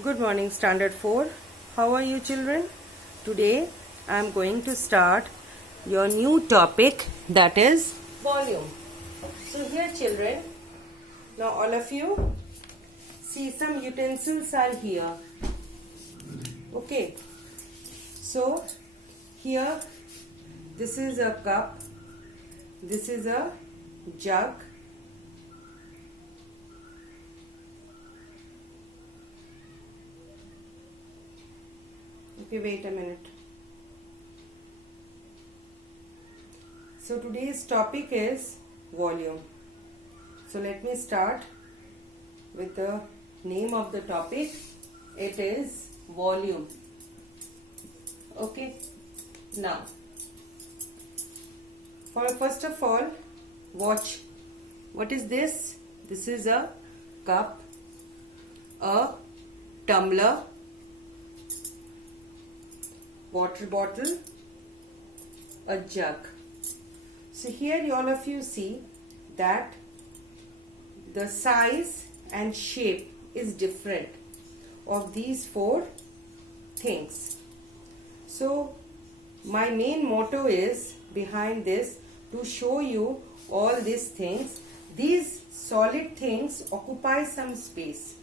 Good morning, Standard 4. How are you, children? Today I am going to start your new topic, that is volume. So here, children, now all of you see some utensils are here. Okay. So here this is a cup, this is a jug, okay, wait a minute. So today's topic is volume. So let me start with the name of the topic. It is volume. Okay. Now, first of all, watch. What is this? This is a cup, a tumbler, water bottle, a jug. So here all of you see that the size and shape is different of these four things. So my main motto is behind this to show you all these things. These solid things occupy some space.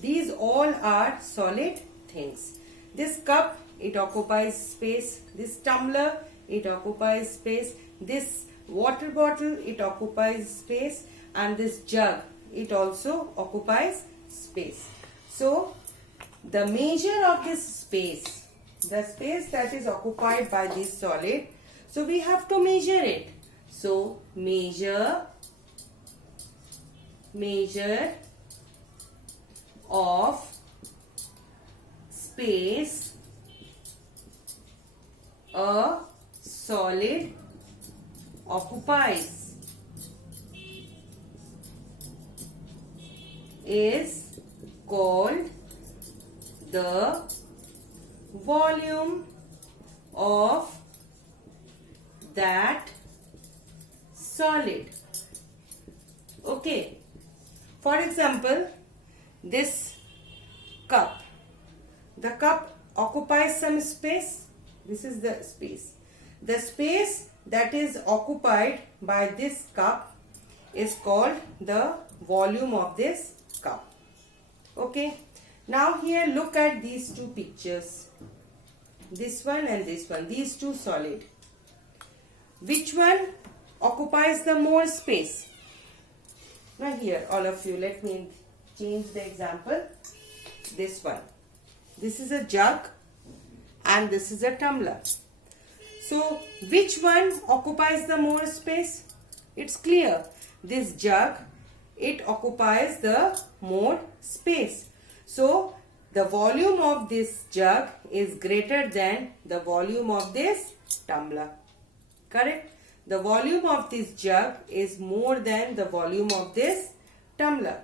These all are solid things. This cup, it occupies space. This tumbler, it occupies space. This water bottle, it occupies space. And this jug, it also occupies space. So the measure of this space, the space that is occupied by this solid, so we have to measure it. So measure of space a solid occupies is called the volume of that solid. Okay. For example, this cup. The cup occupies some space. This is the space. The space that is occupied by this cup is called the volume of this cup. Okay. Now here look at these two pictures. This one and this one. These two solid. Which one occupies the more space? Now here all of you, let me change the example. This one. This is a jug and this is a tumbler. So which one occupies the more space? It's clear. This jug, it occupies the more space. So the volume of this jug is greater than the volume of this tumbler. Correct? The volume of this jug is more than the volume of this tumbler.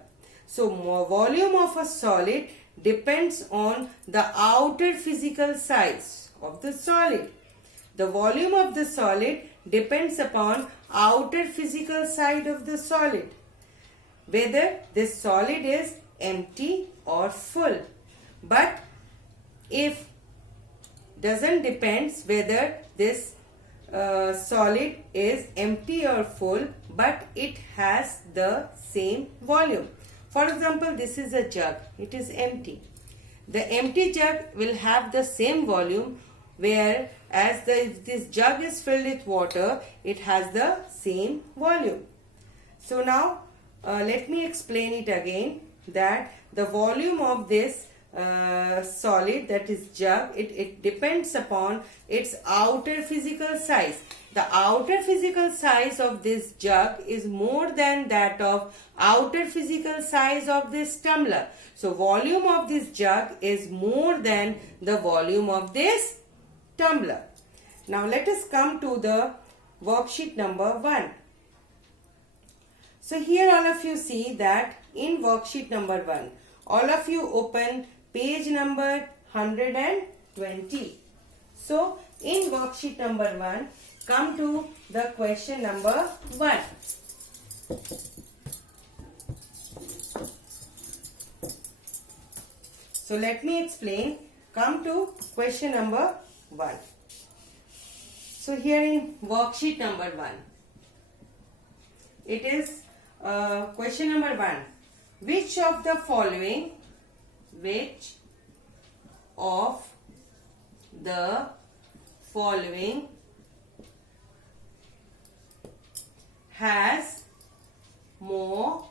So volume of a solid depends on the outer physical size of the solid. The volume of the solid depends upon outer physical side of the solid. Whether this solid is empty or full. But if doesn't depends whether this solid is empty or full, but it has the same volume. For example, this is a jug. It is empty. The empty jug will have the same volume, whereas if this jug is filled with water, it has the same volume. So now let me explain it again, that the volume of this solid, that is jug, it depends upon its outer physical size. The outer physical size of this jug is more than that of outer physical size of this tumbler. So volume of this jug is more than the volume of this tumbler. Now let us come to the worksheet number 1. So here all of you see that in worksheet number 1, all of you open page number 120. So in worksheet number 1, come to the question number 1. So So let me explain. Come to question number 1. So here in worksheet number 1, it is question number 1. Which of the following has more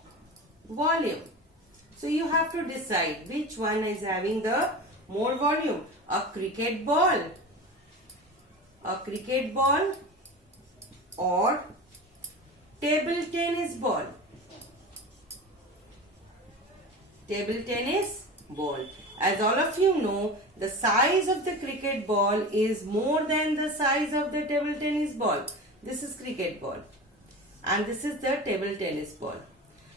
volume? So you have to decide which one is having the more volume. A cricket ball or table tennis ball. Table tennis ball. As all of you know, the size of the cricket ball is more than the size of the table tennis ball. This is cricket ball and this is the table tennis ball.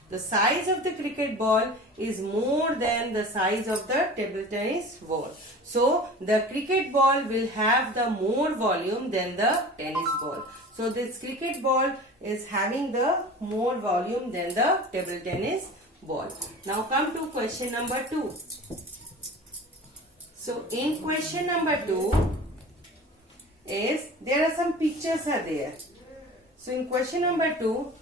The size of the cricket ball is more than the size of the table tennis ball. So the cricket ball will have the more volume than the tennis ball. So this cricket ball is having the more volume than the table tennis ball. Now come to question number 2. So in question number 2 is there are some pictures are there. So in question number 2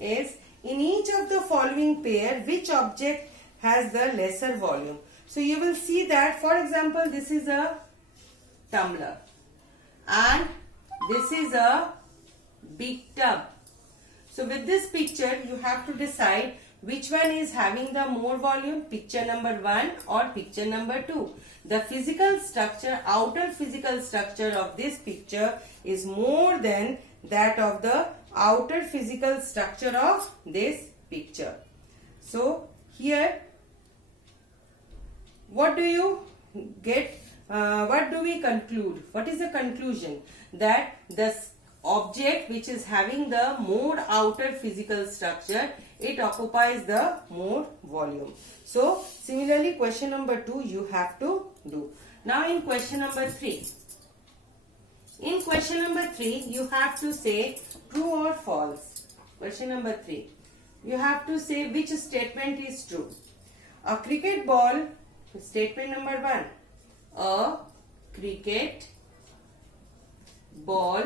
is in each of the following pair which object has the lesser volume. So you will see that, for example, this is a tumbler and this is a big tub. So with this picture you have to decide which one is having the more volume, picture number 1 or picture number 2. The physical structure, outer physical structure of this picture is more than that of the outer physical structure of this picture. So here what do you get? What do we conclude? What is the conclusion? That the object which is having the more outer physical structure, it occupies the more volume. So similarly question number 2 you have to do. Now in question number 3. In question number 3 you have to say true or false. Question number 3. You have to say which statement is true. A cricket ball, statement number 1. A cricket ball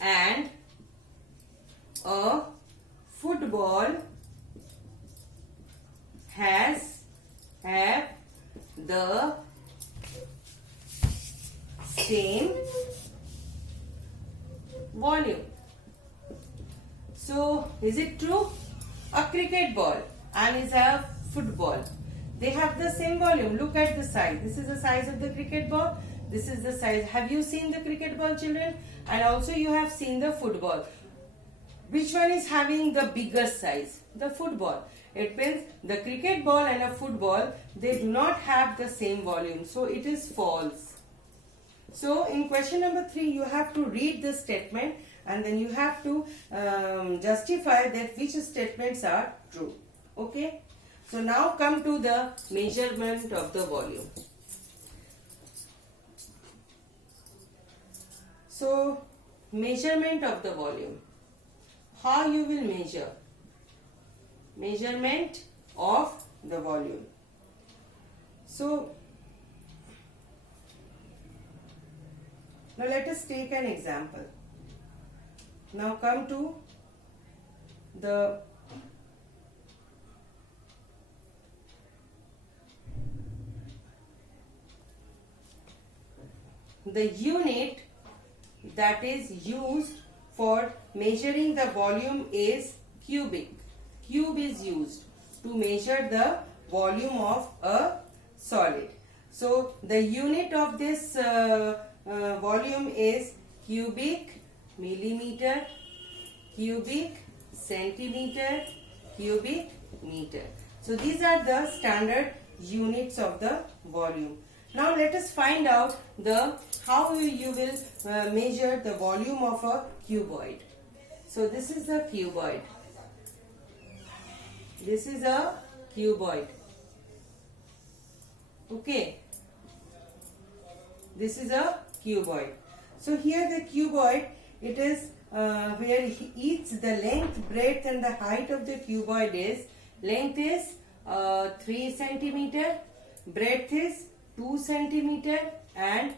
and a football have the same volume. So is it true? A cricket ball and is a football, they have the same volume. Look at the size. This is the size of the cricket ball. This is the size. Have you seen the cricket ball, children? And also you have seen the football. Which one is having the bigger size? The football. It means the cricket ball and a football, they do not have the same volume. So it is false. So in question number 3 you have to read the statement and then you have to justify that which statements are true. Okay. So now come to the measurement of the volume. So measurement of the volume. How you will measure? Measurement of the volume. So now let us take an example. Now come to the unit that is used for measuring the volume is cubic. Cube is used to measure the volume of a solid. So the unit of this volume is cubic millimeter, cubic centimeter, cubic meter. So these are the standard units of the volume. Now let us find out how you will measure the volume of a cuboid. So this is the cuboid. This is a cuboid. Okay. This is a cuboid. So here the cuboid, it is where each the length, breadth and the height of the cuboid is. Length is 3 centimeter, breadth is 2 centimeter, and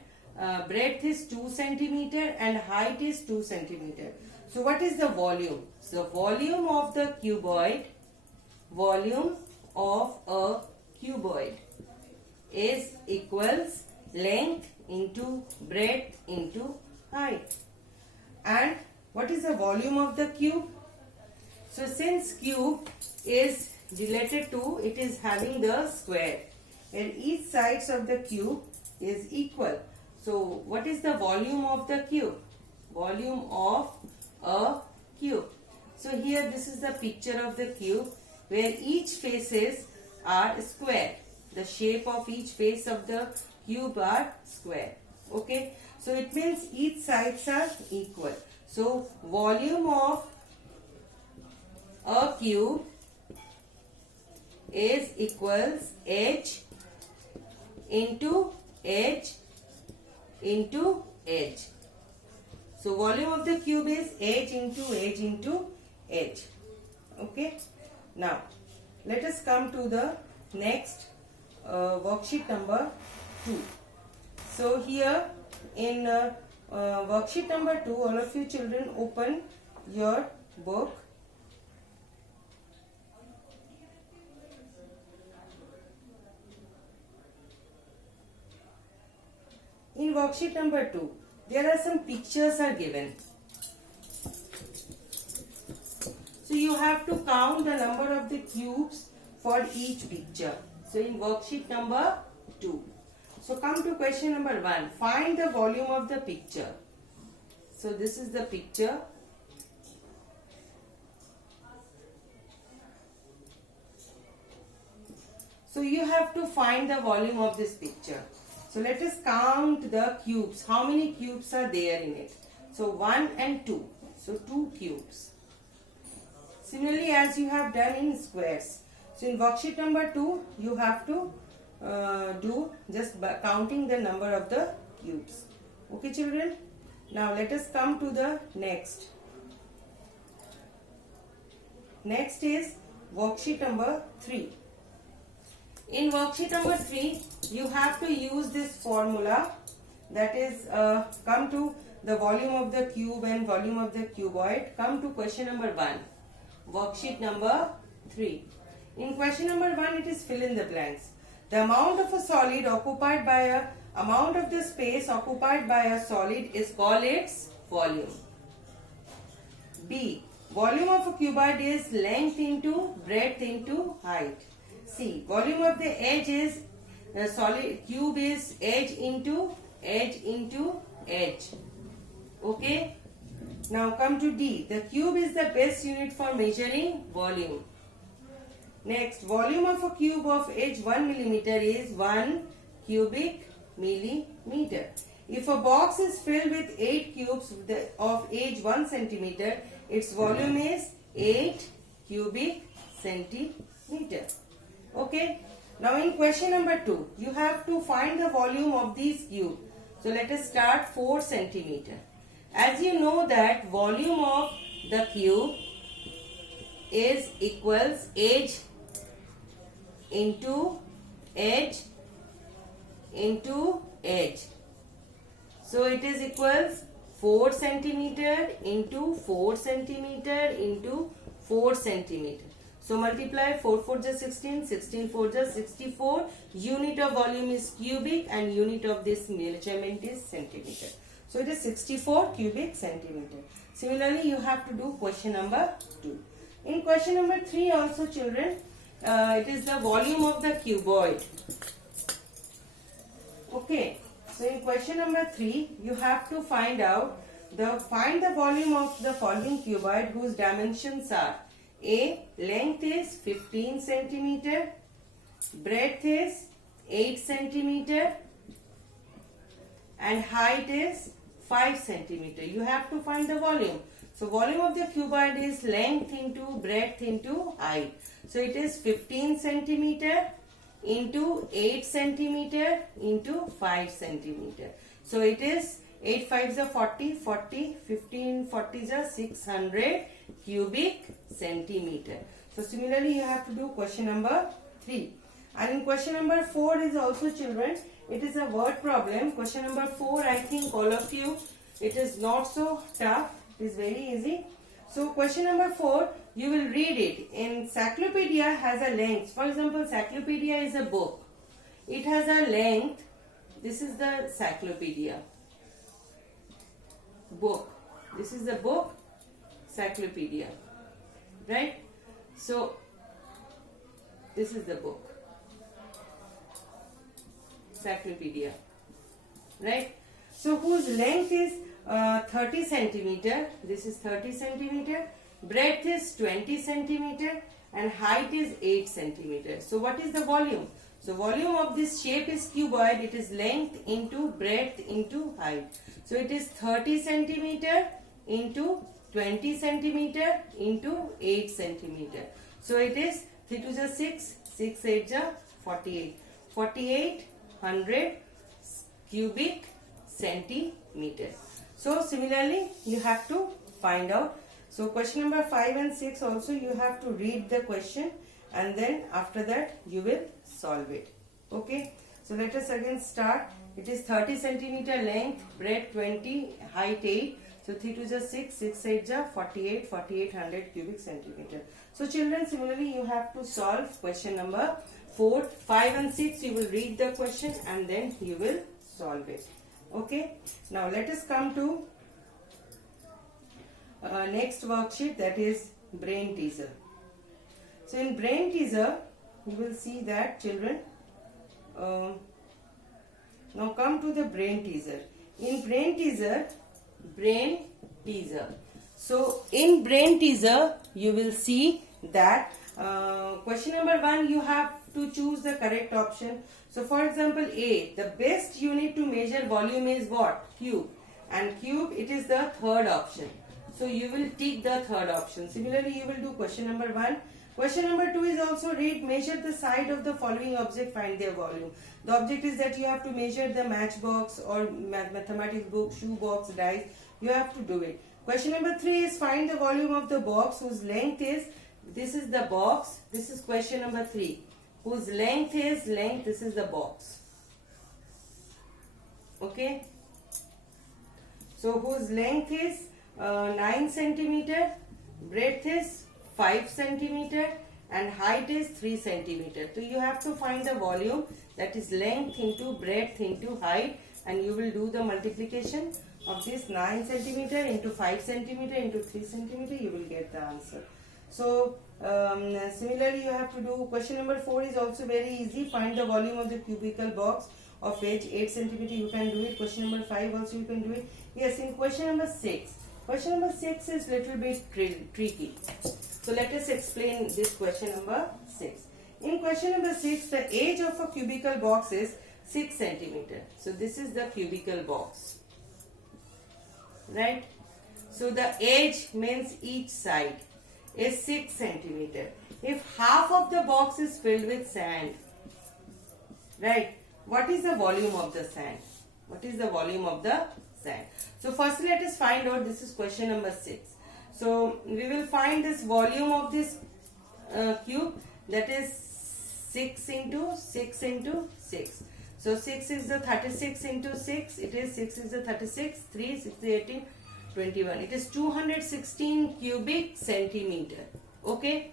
breadth is 2 centimeter, and height is 2 centimeter. So what is the volume? So volume of the cuboid, volume of a cuboid is equals length into breadth into height. And what is the volume of the cube? So since cube is related to, it is having the square, and each sides of the cube is equal. So what is the volume of the cube? Volume of a cube. So here this is the picture of the cube where each faces are square. The shape of each face of the cube are square. Okay. So it means each sides are equal. So volume of a cube is equals h into h into h. So volume of the cube is h into h into h. Okay. Now let us come to the next worksheet number 2. So here in worksheet number 2, all of you children open your book. In worksheet number 2, there are some pictures are given. So you have to count the number of the cubes for each picture. So in worksheet number 2. So come to question number 1. Find the volume of the picture. So this is the picture. So you have to find the volume of this picture. So let us count the cubes. How many cubes are there in it? So 1 and 2. So 2 cubes. Similarly, as you have done in squares. So in worksheet number 2, you have to do just by counting the number of the cubes. Okay, children? Now let us come to the next. Next is worksheet number 3. In worksheet number 3, you have to use this formula, that is come to the volume of the cube and volume of the cuboid. Come to question number 1. Worksheet number 3. In question number 1, it is fill in the blanks. The amount of a solid occupied by a amount of the space occupied by a solid is called its volume. B. Volume of a cuboid is length into breadth into height. C. Volume of the edge is the solid cube is edge into edge. Okay. Now come to D. The cube is the best unit for measuring volume. Next, volume of a cube of edge 1 millimeter is 1 cubic millimeter. If a box is filled with 8 cubes of edge 1 centimeter, its volume is 8 cubic centimeter. Okay. Now in question number 2, you have to find the volume of these cubes. So let us start 4 centimeter. As you know that volume of the cube is equals edge into edge into edge. So it is equals 4 centimeter into 4 centimeter into 4 centimeter. So multiply 4 4 is 16, 16 4 is 64. Unit of volume is cubic and unit of this measurement is centimeter. So it is 64 cubic centimeter. Similarly, you have to do question number 2. In question number 3 also, children, it is the volume of the cuboid. Okay. So in question number 3, you have to find the volume of the following cuboid whose dimensions are: A. Length is 15 centimeter, breadth is 8 centimeter, and height is 5 centimeter. You have to find the volume. So volume of the cuboid is length into breadth into height. So it is 15 centimeter into 8 centimeter into 5 centimeter. So it is 8 5s are 40, 40, 15 40s are 600 cubic centimeter. So similarly, you have to do question number 3. And in question number 4 is also, children, it is a word problem. Question number 4, I think all of you, it is not so tough. It is very easy. So question number 4, you will read it. Encyclopedia has a length. For example, encyclopedia is a book. It has a length. This is the encyclopedia book. This is the book, encyclopedia, right? So this is the book, encyclopedia, right? So whose length is 30 centimeter. This is 30 centimeter. Breadth is 20 centimeter and height is 8 centimeter. So what is the volume? So volume of this shape is cuboid. It is length into breadth into height. So it is 30 centimeter into 20 centimeter into 8 centimeter. So it is 3 to the 6, 6 8 ja 48. 4800 cubic centimeter. So similarly you have to find out. So question number 5 and 6 also you have to read the question and then after that you will solve it. Okay. So let us again start. It is 30 centimeter length, breadth 20, height 8. So 3 to the 6, 6 8 ja 48, 4800 cubic centimeter. So children, similarly you have to solve question number 4, 5 and 6. You will read the question and then you will solve it. Okay. Now let us come to next worksheet, that is brain teaser. So in brain teaser you will see that, children, now come to the brain teaser. In brain teaser, so in brain teaser you will see that question number 1 you have to choose the correct option. So for example, A, the best unit to measure volume is what? Cube. And cube, it is the third option. So you will tick the third option. Similarly, you will do question number 1. Question number 2 is also read, measure the side of the following object, find their volume. The object is that you have to measure the matchbox or mathematics book, shoe box, dice. You have to do it. Question number 3 is find the volume of the box whose length is, this is the box. This is question number 3. Whose length is, this is the box. Okay. So whose length is 9 centimeter, breadth is 5 centimeter and height is 3 centimeter. So you have to find the volume, that is length into breadth into height, and you will do the multiplication of this 9 centimeter into 5 centimeter into 3 centimeter. You will get the answer. So similarly you have to do question number 4 is also very easy. Find the volume of the cubical box of edge 8 centimeter. You can do it. Question number 5 also you can do it. Yes, in question number 6. Question number 6 is little bit tricky. So let us explain this question number 6. In question number 6, the edge of a cubical box is 6 centimeter. So this is the cubical box. Right? So the edge means each side is 6 centimeter. If half of the box is filled with sand, right? What is the volume of the sand? What is the volume of the sand? So first let us find out. This is question number 6. So we will find this volume of this cube, that is 6 into 6 into 6. So 6 is the 36 into 6. It is 6 is the 36. 3, 6 is 18, 21. It is 216 cubic centimeter. Okay.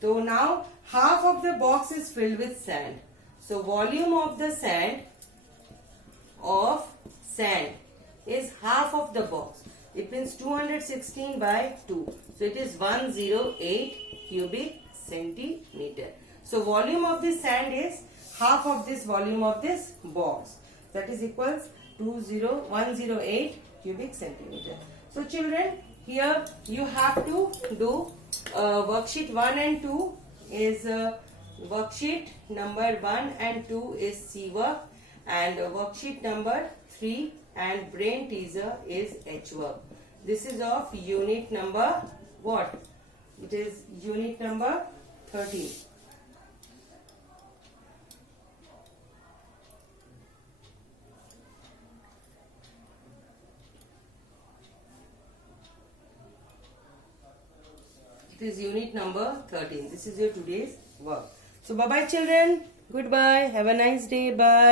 So now half of the box is filled with sand. So volume of the sand is half of the box. It means 216 by 2. So it is 108 cubic centimeter. So volume of this sand is half of this volume of this box. That is equals 108 cubic centimeter. So children, here you have to do worksheet 1 and 2 is worksheet number 1 and 2 is C work, and worksheet number 3 and brain teaser is H work. This is of unit number what? It is unit number 13. It is unit number 13. This is your today's work. So bye bye children. Goodbye. Have a nice day. Bye.